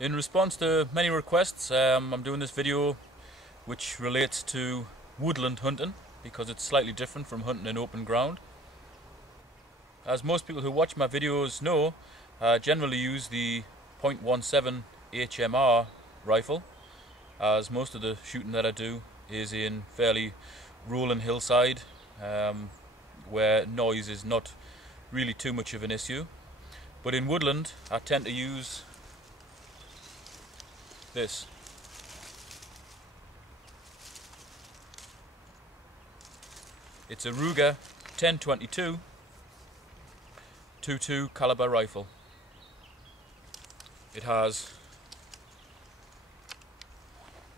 In response to many requests, I'm doing this video which relates to woodland hunting because it's slightly different from hunting in open ground. As most people who watch my videos know, I generally use the .17 HMR rifle, as most of the shooting that I do is in fairly rolling hillside where noise is not really too much of an issue. But in woodland I tend to use this. It's a Ruger 10-22 .22 caliber rifle. It has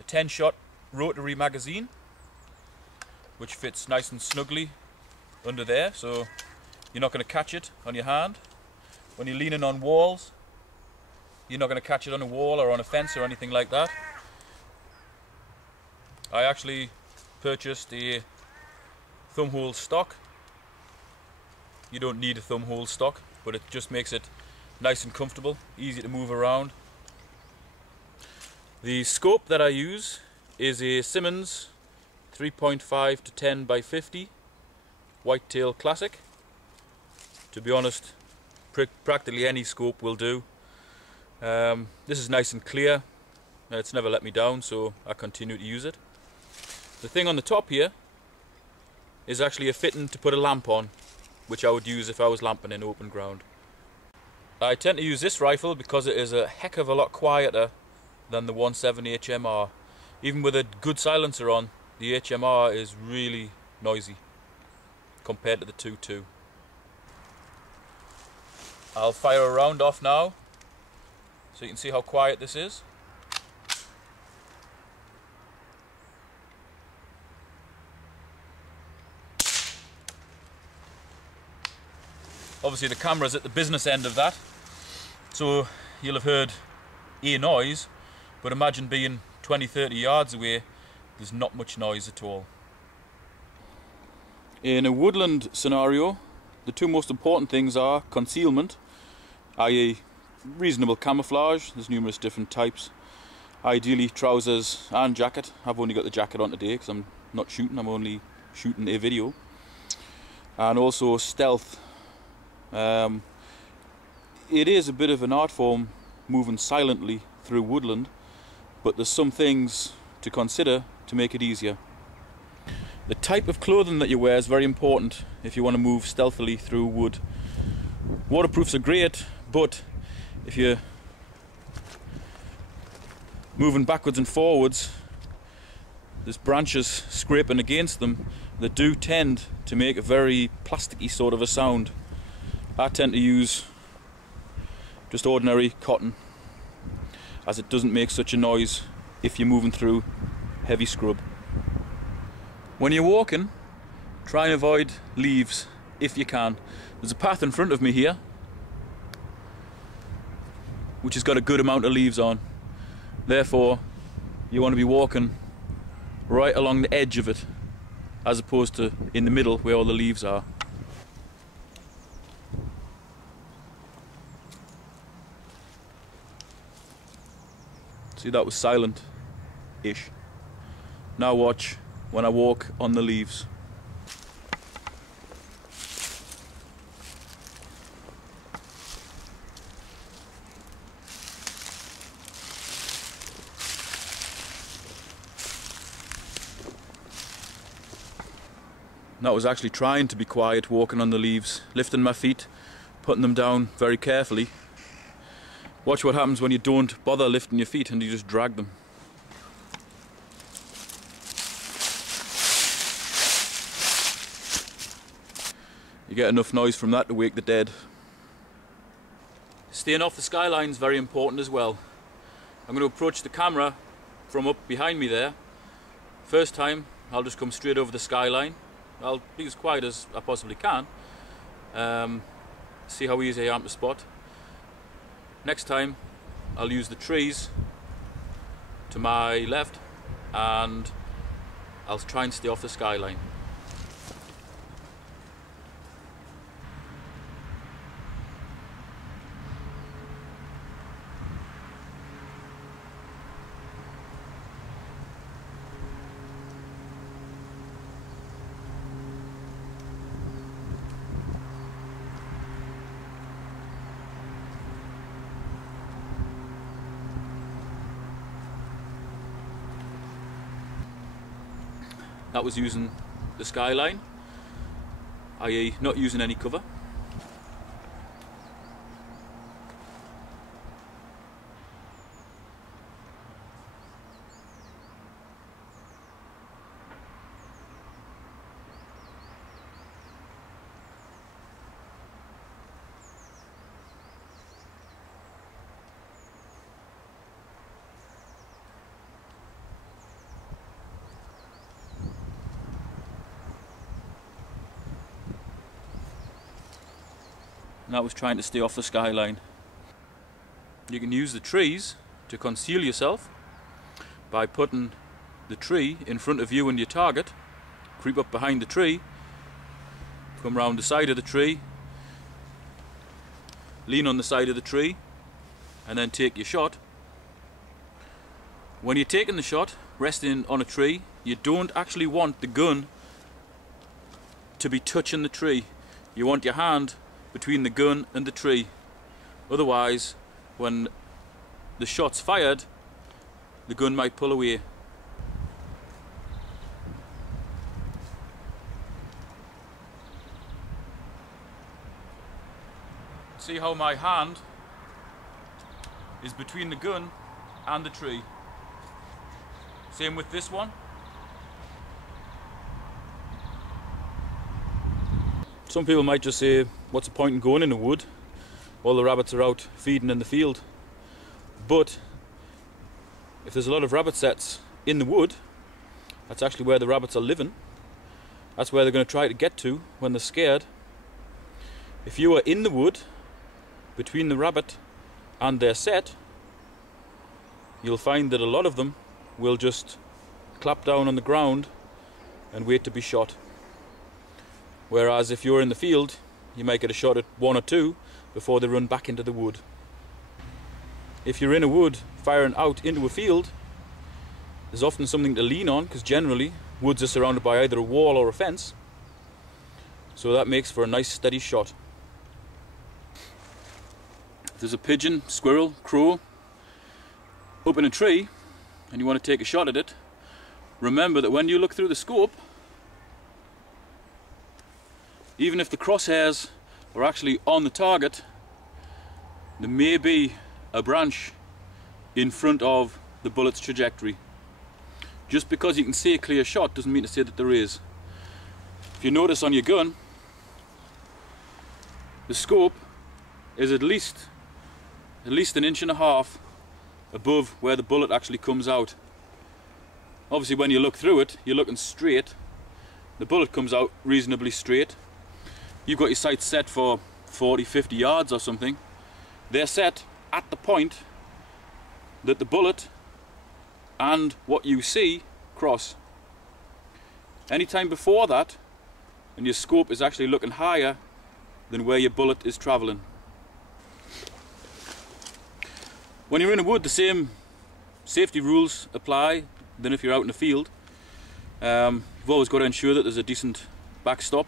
a 10-shot rotary magazine which fits nice and snugly under there, so you're not going to catch it on your hand. When you're leaning on walls, you're not going to catch it on a wall or on a fence or anything like that. I actually purchased a thumbhole stock. You don't need a thumbhole stock, but it just makes it nice and comfortable, easy to move around. The scope that I use is a Simmons 3.5 to 10 by 50 whitetail classic. To be honest, practically any scope will do. This is nice and clear. It's never let me down, so I continue to use it. The thing on the top here is actually a fitting to put a lamp on, which I would use if I was lamping in open ground. I tend to use this rifle because it is a heck of a lot quieter than the 1.7 HMR. Even with a good silencer on, the HMR is really noisy compared to the 2.2. I'll fire a round off now so you can see how quiet this is. Obviously the camera's at the business end of that, so you'll have heard a noise, but imagine being 20-30 yards away, there's not much noise at all. In a woodland scenario, the two most important things are concealment, i.e. reasonable camouflage. There's numerous different types. Ideally trousers and jacket. I've only got the jacket on today because I'm not shooting, I'm only shooting a video. And also stealth. It is a bit of an art form moving silently through woodland, but there's some things to consider to make it easier. The type of clothing that you wear is very important if you want to move stealthily through wood. Waterproofs are great, but if you're moving backwards and forwards, there's branches scraping against them that do tend to make a very plasticky sort of a sound. I tend to use just ordinary cotton, as it doesn't make such a noise if you're moving through heavy scrub. When you're walking, try and avoid leaves if you can. There's a path in front of me here which has got a good amount of leaves on. Therefore, you want to be walking right along the edge of it as opposed to in the middle where all the leaves are. See, that was silent-ish. Now watch when I walk on the leaves. That was actually trying to be quiet, walking on the leaves, lifting my feet, putting them down very carefully. Watch what happens when you don't bother lifting your feet and you just drag them. You get enough noise from that to wake the dead. Staying off the skyline is very important as well. I'm going to approach the camera from up behind me there. First time I'll just come straight over the skyline. I'll be as quiet as I possibly can. See how easy I am to spot. Next time I'll use the trees to my left and I'll try and stay off the skyline. that was using the skyline, i.e. not using any cover. And that was trying to stay off the skyline. You can use the trees to conceal yourself by putting the tree in front of you and your target, creep up behind the tree, come round the side of the tree, lean on the side of the tree, and then take your shot. When you're taking the shot, resting on a tree, you don't actually want the gun to be touching the tree. You want your hand between the gun and the tree. Otherwise, when the shot's fired, the gun might pull away. See how my hand is between the gun and the tree. Same with this one. Some people might just say, what's the point in going in the wood? All the rabbits are out feeding in the field. But if there's a lot of rabbit setts in the wood, that's actually where the rabbits are living. That's where they're going to try to get to when they're scared. If you are in the wood between the rabbit and their set, you'll find that a lot of them will just clap down on the ground and wait to be shot. Whereas if you're in the field, you might get a shot at one or two before they run back into the wood. If you're in a wood firing out into a field, there's often something to lean on, because generally woods are surrounded by either a wall or a fence, so that makes for a nice steady shot. If there's a pigeon, squirrel, crow up in a tree and you want to take a shot at it, remember that when you look through the scope, even if the crosshairs are actually on the target, there may be a branch in front of the bullet's trajectory. Just because you can see a clear shot doesn't mean to say that there is. If you notice on your gun, the scope is at least an inch and a half above where the bullet actually comes out. Obviously when you look through it, you're looking straight. The bullet comes out reasonably straight. You've got your sights set for 40-50 yards or something. They're set at the point that the bullet and what you see cross. Anytime before that, and your scope is actually looking higher than where your bullet is travelling. When you're in a wood, the same safety rules apply than if you're out in the field. You've always got to ensure that there's a decent backstop.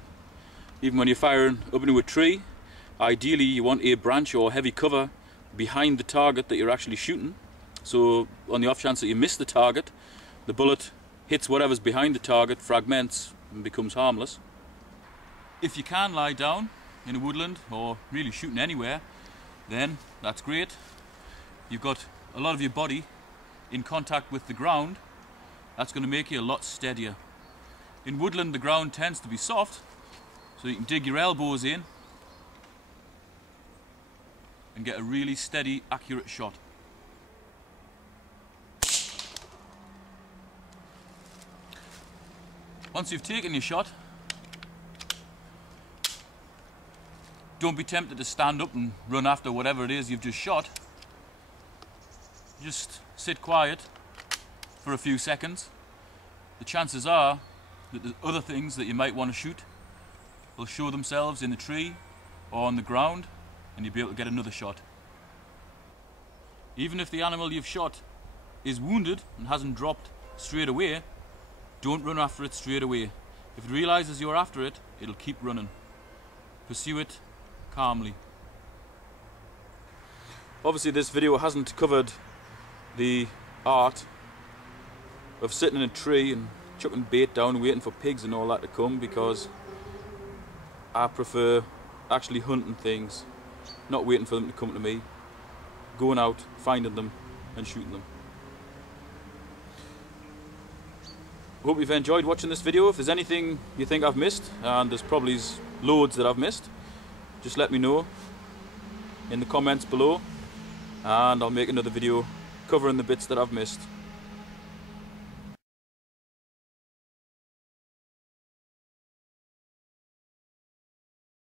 Even when you're firing up into a tree, ideally you want a branch or heavy cover behind the target that you're actually shooting. So on the off chance that you miss the target, the bullet hits whatever's behind the target, fragments, and becomes harmless. If you can lie down in a woodland, or really shooting anywhere, then that's great. You've got a lot of your body in contact with the ground. That's going to make you a lot steadier. In woodland, the ground tends to be soft, so you can dig your elbows in and get a really steady, accurate shot. Once you've taken your shot, don't be tempted to stand up and run after whatever it is you've just shot. Just sit quiet for a few seconds. The chances are that the other things that you might want to shoot will show themselves in the tree or on the ground, and you'll be able to get another shot. Even if the animal you've shot is wounded and hasn't dropped straight away, don't run after it straight away. If it realizes you're after it, it'll keep running. Pursue it calmly. Obviously this video hasn't covered the art of sitting in a tree and chucking bait down waiting for pigs and all that to come, because I prefer actually hunting things, not waiting for them to come to me, going out, finding them and shooting them. Hope you've enjoyed watching this video. If there's anything you think I've missed, and there's probably loads that I've missed, just let me know in the comments below, and I'll make another video covering the bits that I've missed.